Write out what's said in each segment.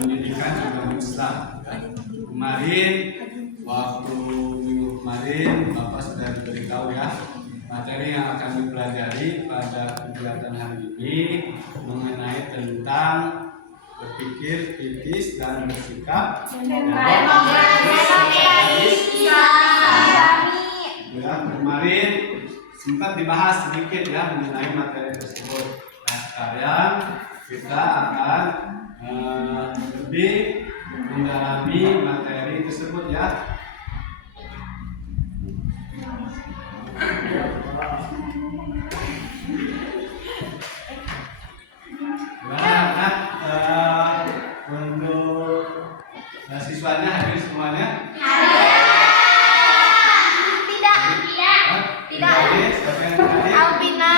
pendidikan agama Islam. Kemarin waktu minggu kemarin Bapak sudah diberitahu ya materi yang akan dipelajari pada kegiatan hari ini mengenai tentang berpikir kritis dan bersikap demokratis. Ya, kemarin sempat dibahas sedikit ya mengenai materi tersebut. Nah, sekarang kita akan lebih mendalami materi tersebut ya. Untuk siswanya hadir semuanya? Tidak. Siapa yang hadir? Alvina.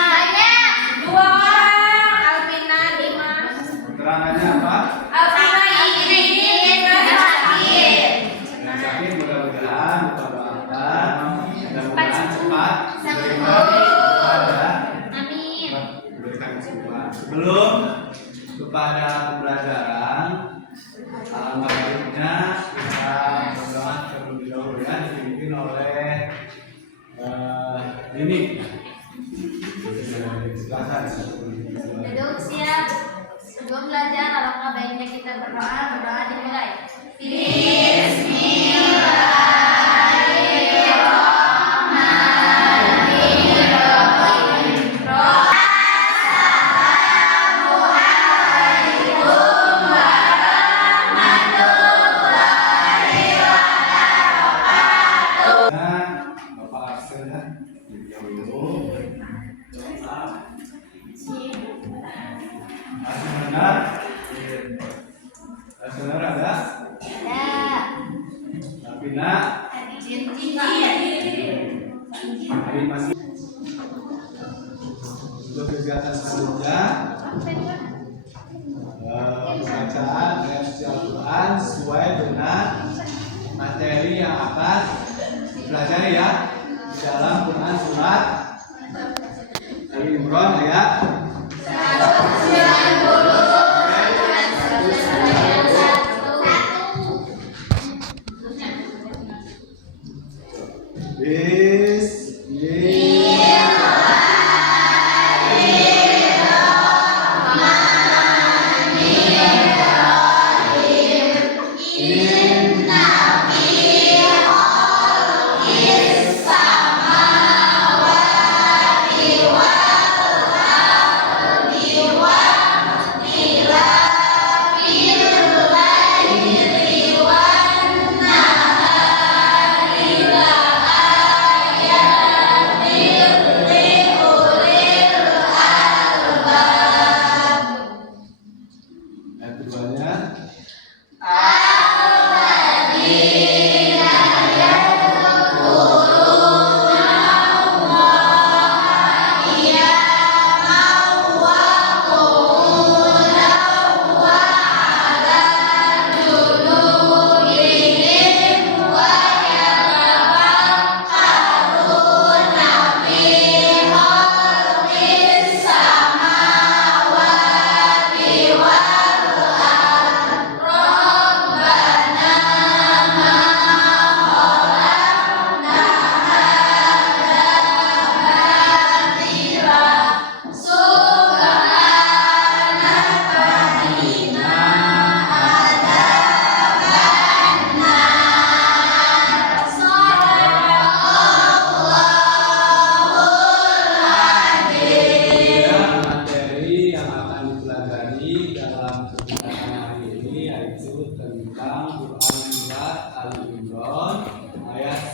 Dua orang. Alvina, Dimas. Keterangannya apa? Alvina ini Yang sakit mudah-mudahan Bapak doakan mudah-mudahan cepat diberikan kesembuhan. Sebelum kepada pembelajaran, alangkah baiknya kita berdoa terlebih dahulu ya, dipimpin oleh ini. Silakan. Duduk siap. Sebelum belajar, alangkah baiknya kita berdoa. Berdoa dimulai. Bapak absen ya. Dulu. Masih benar? Masih benar ada? Alvina? Hari masih. Untuk kegiatan selanjutnya pembacaan reaksi Al-Quran sesuai dengan materi yang akan dipelajari ya di dalam Quran surat Ali Imran ayat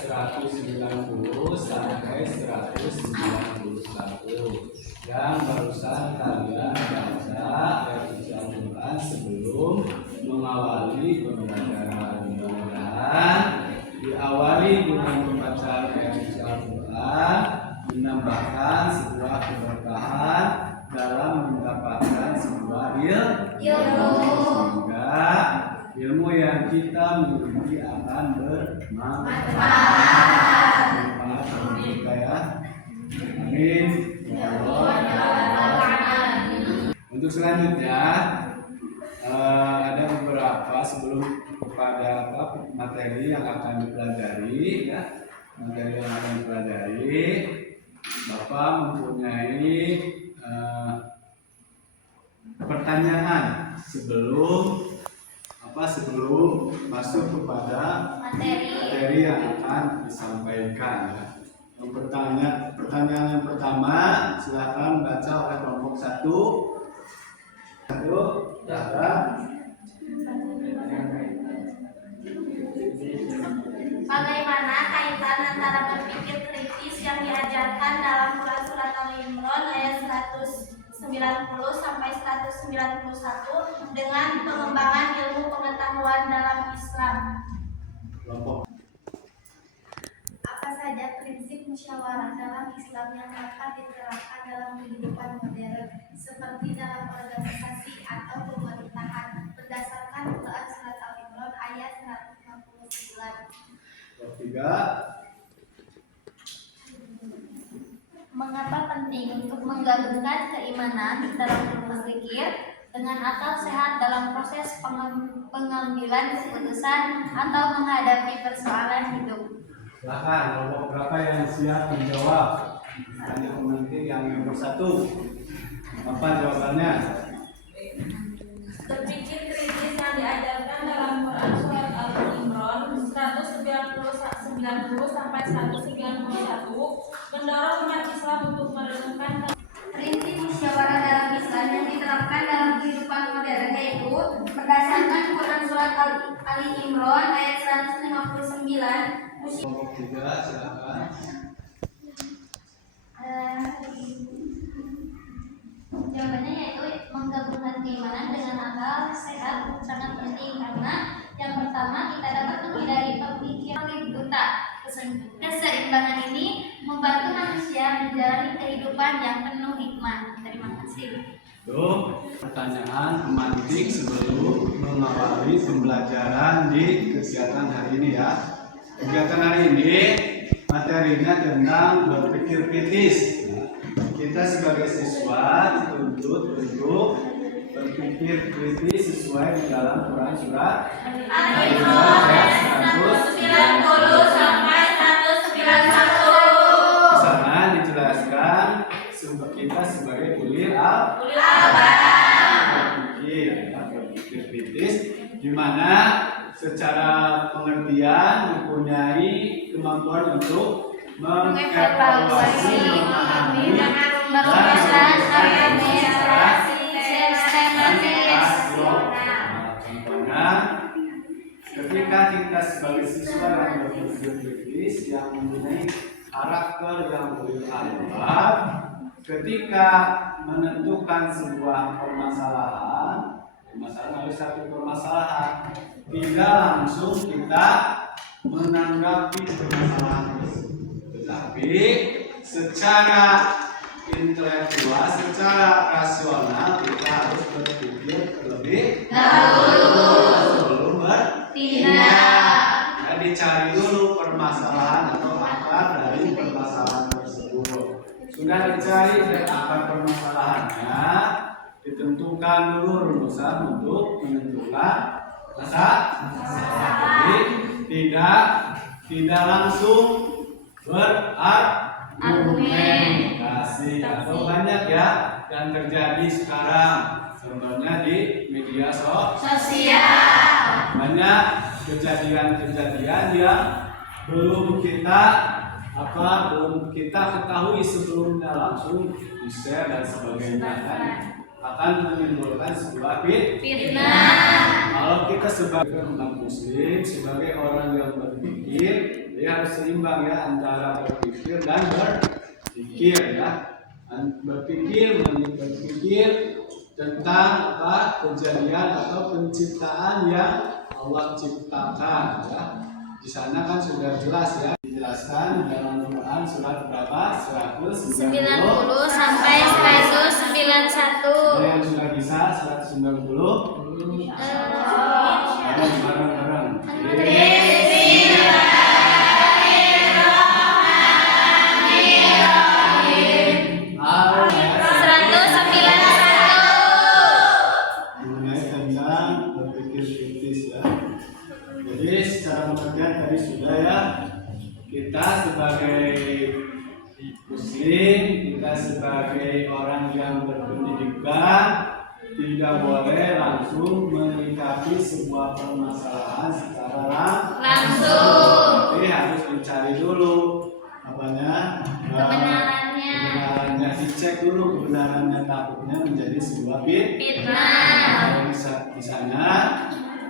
190 sampai 191 yang barusan kalian baca revisi Al-Quran sebelum mengawali pembelajaran. Mudah-mudahan diawali dengan membaca revisi Al-Quran menambahkan sebuah keberkahan dalam mendapatkan sebuah ilmu, sehingga ilmu yang kita miliki akan bermanfaat bagi kita ya. Amin. Ya Allah. Untuk selanjutnya ada beberapa sebelum kepada materi yang akan dipelajari ya, materi yang akan dipelajari, Bapak mempunyai pertanyaan sebelum masuk kepada materi yang akan disampaikan ya. Pertanyaan yang pertama silakan baca oleh kelompok 1. Bagaimana kaitan antara berpikir kritis yang diajarkan dalam surat Al-Imran ayat 190 sampai 191 dengan pengembangan ilmu pengetahuan dalam Islam? Apa saja prinsip musyawarah dalam Islam yang dapat diterapkan dalam kehidupan modern, seperti dalam organisasi atau pemerintahan, berdasarkan Quran surat Al-Imran ayat 159. 3. Mengapa penting untuk menggabungkan keimanan dalam berpikir dengan akal sehat dalam proses pengambilan keputusan atau menghadapi persoalan hidup? Silakan kelompok berapa yang siap menjawab? Tanya pengantin yang nomor 1. Apa jawabannya? Berpikir kritis yang diajarkan dalam Quran surat Al-Imran 190 sampai 191 mendorong umat Islam untuk merenungkan Prinsip musyawarah dalam Islam yang diterapkan dalam kehidupan modern yaitu berdasarkan Quran surat Ali Imran ayat 159. Kelompok 3 silakan. Jawabannya yaitu menggabungkan keimanan dengan akal sehat sangat penting karena yang pertama kita dapat menghindari pemikiran buta. Keseimbangan ini membantu manusia menjalani kehidupan yang penuh hikmah. Terima kasih. Pertanyaan pemantik sebelum mengawali pembelajaran di kegiatan hari ini ya. Kegiatan hari ini materinya tentang berpikir kritis. Kita sebagai siswa dituntut untuk berpikir kritis sesuai di dalam Quran surat Al-Imran ayat 190 sampai 191. Di sana dijelaskan kita sebagai ulil berpikir kritis, di mana secara pengertian mempunyai kemampuan untuk mengevaluasi, memahami, dan contohnya ketika kita sebagai siswa yang berpikir kritis yang mempunyai karakter yang ulil albab, ketika menentukan sebuah permasalahan harus satu permasalahan, tidak langsung kita menanggapi permasalahan tersebut, tetapi secara intelektual, secara rasional kita harus berpikir terlebih dahulu sebelum bertindak. Ya, dicari dulu permasalahan atau akar dari permasalahan tersebut. Sudah dicari akar permasalahannya, ditentukan dulu rumusan untuk menentukan masalah. Jadi tidak langsung berargumentasi atau banyak ya yang terjadi sekarang, contohnya di media sosial. Banyak kejadian-kejadian yang belum kita ketahui sebelumnya, langsung di-share dan sebagainya, akan menimbulkan sebuah fitnah. Kalau kita sebagai umat muslim, sebagai orang yang berpikir, dia harus seimbang ya antara berpikir dan berpikir ya. Berpikir tentang kejadian atau penciptaan yang Allah ciptakan ya. Di sana kan sudah jelas ya, dijelaskan dalam Quran surat berapa? 190 sampai 191. Yang sudah bisa 190. Bareng-bareng. Mengenai tentang berpikir kritis ya. pengertian tadi sudah ya. Kita sebagai Muslim, kita sebagai orang yang berpendidikan tidak boleh langsung menyikapi sebuah permasalahan secara langsung. Tapi harus mencari dulu apanya kebenarannya, dicek dulu kebenarannya, takutnya menjadi sebuah fitnah. Di sana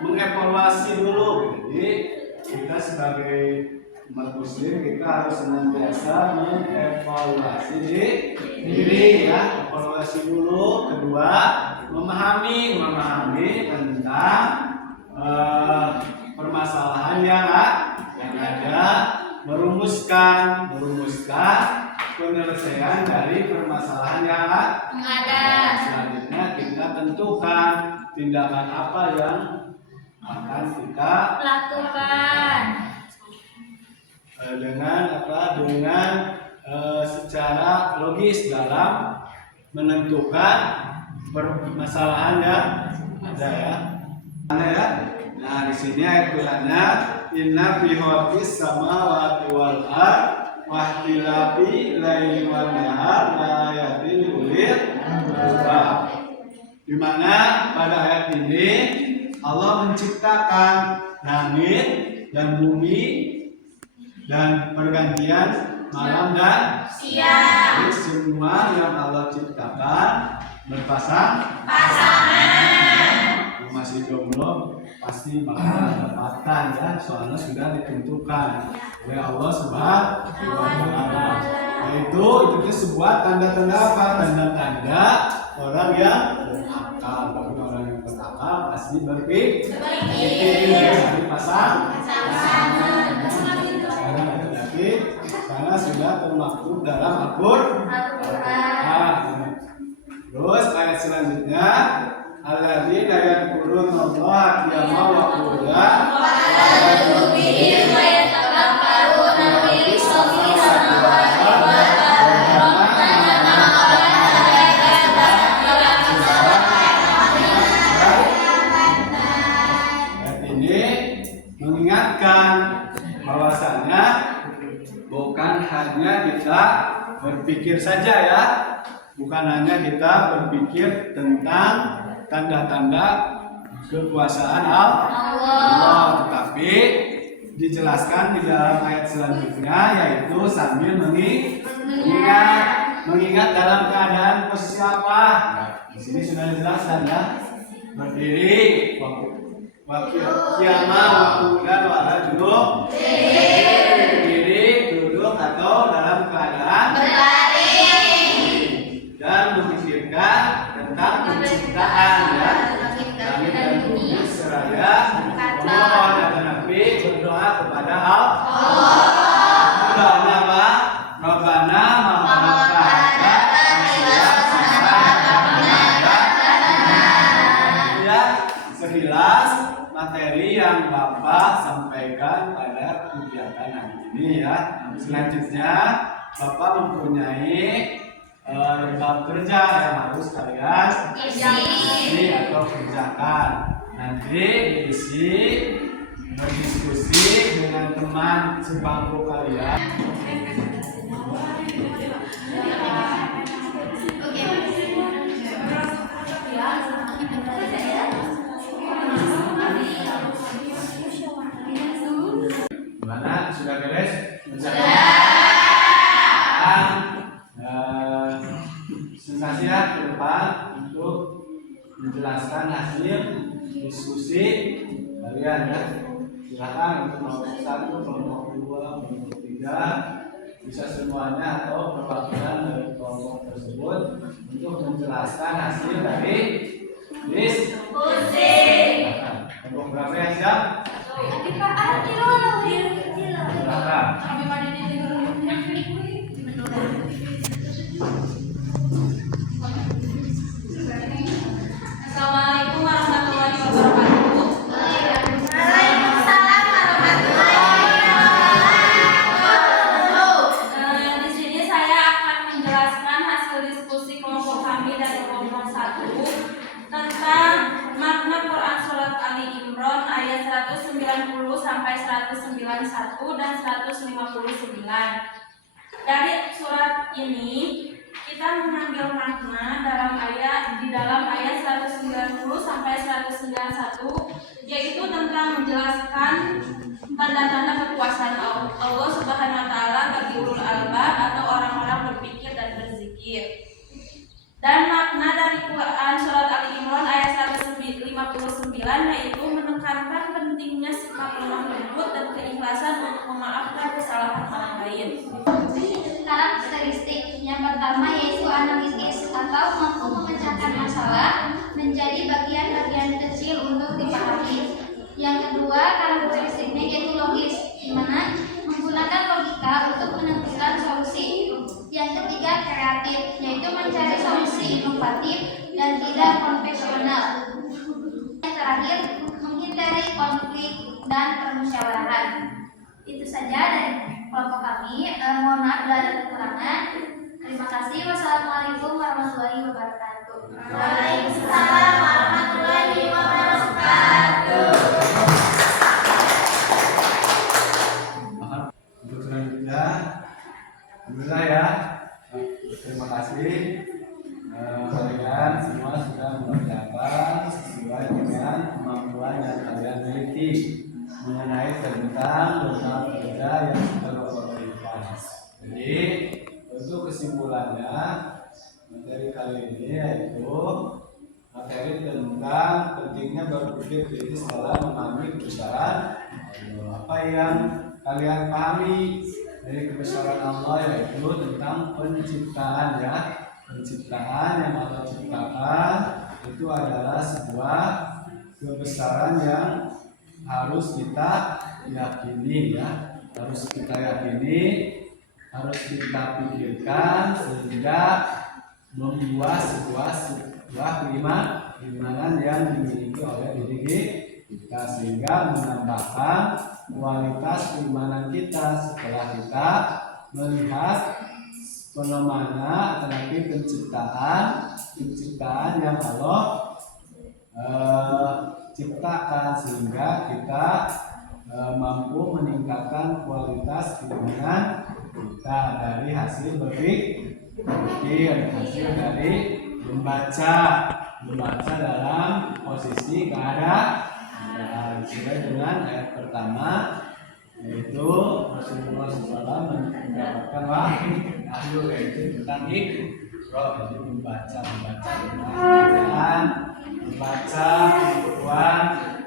mengevaluasi dulu. Jadi kita sebagai umat muslim kita harus senantiasa mengevaluasi diri ya, evaluasi dulu. Kedua, memahami tentang permasalahan yang ada, merumuskan penyelesaian dari permasalahan yang ada. Selanjutnya kita tentukan tindakan apa yang akan kita lakukan dengan secara logis dalam menentukan permasalahan yang ada ya. Nah di sini ayat Qur'annya inna fi khalqis samawati wal ard wa ikhtilafi laili wan nahar la ayatin liulil albab. Di mana pada ayat ini Allah menciptakan langit dan bumi dan pergantian malam dan siang. Jadi semua yang Allah ciptakan berpasangan. Masih jomblo pasti bakal mendapatkan ya, soalnya sudah ditentukan oleh Allah Subhanahu wa Ta'ala. Yaitu itu sebuah tanda-tanda apa? Tanda-tanda orang yang berakal. Bagi orang yang berakal pasti berpikir dari pasangan. Karena sudah termaktub dalam Al-Qur'an. Terus ayat selanjutnya alladzina yadhkurunallaha qiyaman wa qu'udan wa 'ala junubihim wa yatafakkaruna fi khalqis samawati wal ardi rabbana ma khalaqta hadza ini mengingatkan bahwasanya bukan hanya kita berpikir saja ya, bukan hanya kita berpikir tentang tanda-tanda kekuasaan Allah, tetapi dijelaskan di dalam ayat selanjutnya yaitu sambil mengingat dalam keadaan posisi apa. Di sini sudah dijelaskan ya, berdiri, kiamah, waktu dan wala junub, berdiri, duduk atau dalam keadaan berbaring, dan memikirkan tentang penciptaan ya, langit dan bumi seraya memohon dan Nabi berdoa kepada Allah. Doanya apa? Rabbana ma khalaqta ya, sekilas materi yang Bapak sampaikan pada kegiatan hari ini ya. Selanjutnya Bapak mempunyai bab kerja yang harus kalian isi atau kerjakan. Nanti diisi berdiskusi dengan teman sebangku kalian. Gimana? Sudah beres? Sensasi ya ke depan untuk menjelaskan hasil diskusi kalian ya. Silakan untuk kelompok 1, kelompok 2, kelompok 3 bisa semuanya atau perwakilan dari kelompok tersebut untuk menjelaskan hasil dari diskusi. Kelompok berapa yang siap? Silakan. Assalamualaikum warahmatullahi wabarakatuh. Waalaikumsalam warahmatullahi wabarakatuh. Di sini saya akan menjelaskan hasil diskusi kelompok kami dari kelompok 1 tentang makna Quran Surat Ali Imran ayat 190 sampai 191 dan 159. Dari surat ini kita mengambil makna di dalam ayat 190 sampai 191, yaitu tentang menjelaskan tanda-tanda kekuasaan Allah Subhanahu wa taala bagi ulul albab atau orang-orang berpikir dan berzikir. Dan makna dari Quran surat Ali Imran ayat 159 yaitu menekankan pentingnya sikap lemah lembut dan keikhlasan untuk memaafkan kesalahan orang lain. Karakteristik yang pertama yaitu analitis atau mampu memecahkan masalah menjadi bagian-bagian kecil untuk dipahami. Yang kedua, karakteristiknya yaitu logis, di mana menggunakan logika untuk menentukan solusi. Yang ketiga, kreatif, yaitu mencari solusi inovatif dan tidak konvensional. Yang terakhir, menghindari konflik dan permusyawarahan. Itu saja dari kelompok kami. Mohon maaf bila ada kekurangan. Terima kasih. Wassalamualaikum warahmatullahi wabarakatuh. Waalaikumsalam warahmatullahi wabarakatuh. Untuk selanjutnya, alhamdulillah ya. Terima kasih. Kalian semua sudah mengerjakan sesuai dengan kemampuan yang kalian miliki mengenai tentang beban kerja yang sudah Bapak berikan. Jadi untuk kesimpulannya, materi kali ini yaitu materi tentang pentingnya berpikir kritis dalam memahami kebesaran apa yang kalian pahami dari kebesaran Allah, yaitu tentang penciptaan ya. Penciptaan yang Allah ciptakan itu adalah sebuah kebesaran yang harus kita yakini ya, harus kita yakini, harus kita pikirkan sehingga membuat sebuah keimanan yang dimiliki oleh diri kita, sehingga menambahkan kualitas keimanan kita setelah kita melihat fenomena tetapi penciptaan yang Allah ciptakan, sehingga kita mampu meningkatkan kualitas keimanan kita dari hasil berpikir, hasil dari membaca dalam posisi keadaan sesuai dengan ayat pertama, yaitu Rasulullah SAW mendapatkan wahyu yaitu tentang Iqra, jadi membaca kemampuan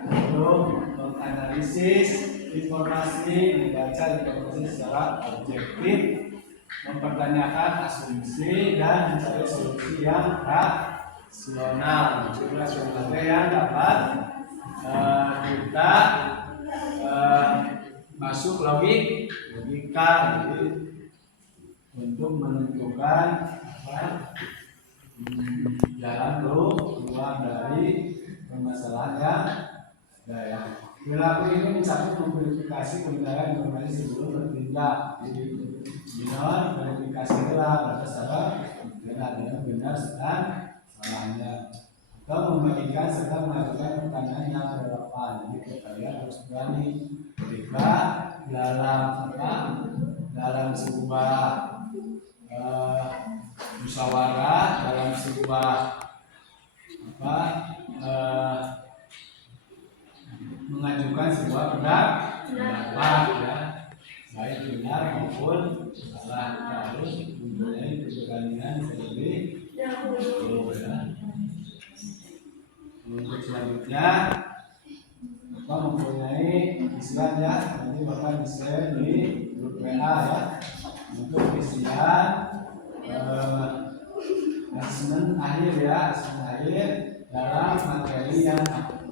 untuk menganalisis informasi, secara objektif, mempertanyakan asumsi dan mencari solusi yang rasional. Rasionalnya yang dapat kita masuk logika, jadi untuk menentukan jalan keluar dari permasalahan yang ada. Perilaku ini mencakup memverifikasi kebenaran informasi sebelum bertindak. Jadi verifikasi adalah berdasarkan dengan benar dan salahnya, atau membagikan serta mengajukan pertanyaan yang relevan. Jadi kalian harus berani ketika dalam sebuah musyawarah, dalam sebuah mengajukan sebuah pendapat ya, baik benar maupun salah, kita harus mempunyai keberanian terlebih dahulu ya. Untuk selanjutnya Bapak mempunyai isian ya, nanti Bapak bisa di grup WA ya, untuk isian asesmen akhir ya, asesmen akhir dalam materi yang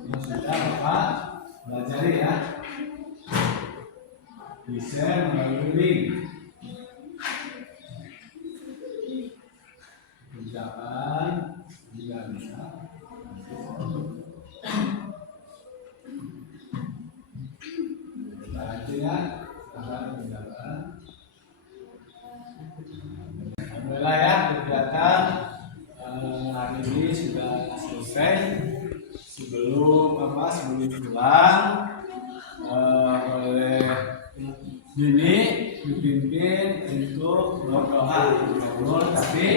sudah Bapak pelajari ya. Bisa melalui link. Ucapan juga bisa. Selanjutnya akan ucapan. Alhamdulillah ya, kegiatan hari ini sudah selesai. Sebelum pulang, oleh Dini dipimpin untuk berdoa dulu, tapi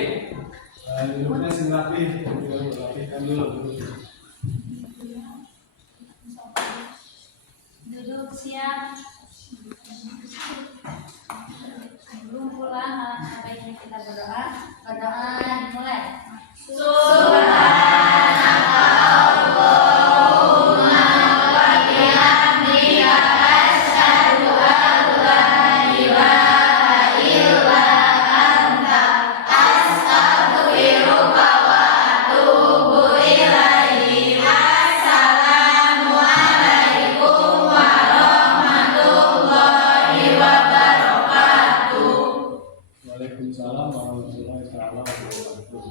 duduknya sing rapihkan dulu. Duduk siap. Belum pulang, sebaiknya kita berdoa. Berdoa dimulai. Waalaikumsalam warahmatullahi wabarakatuh.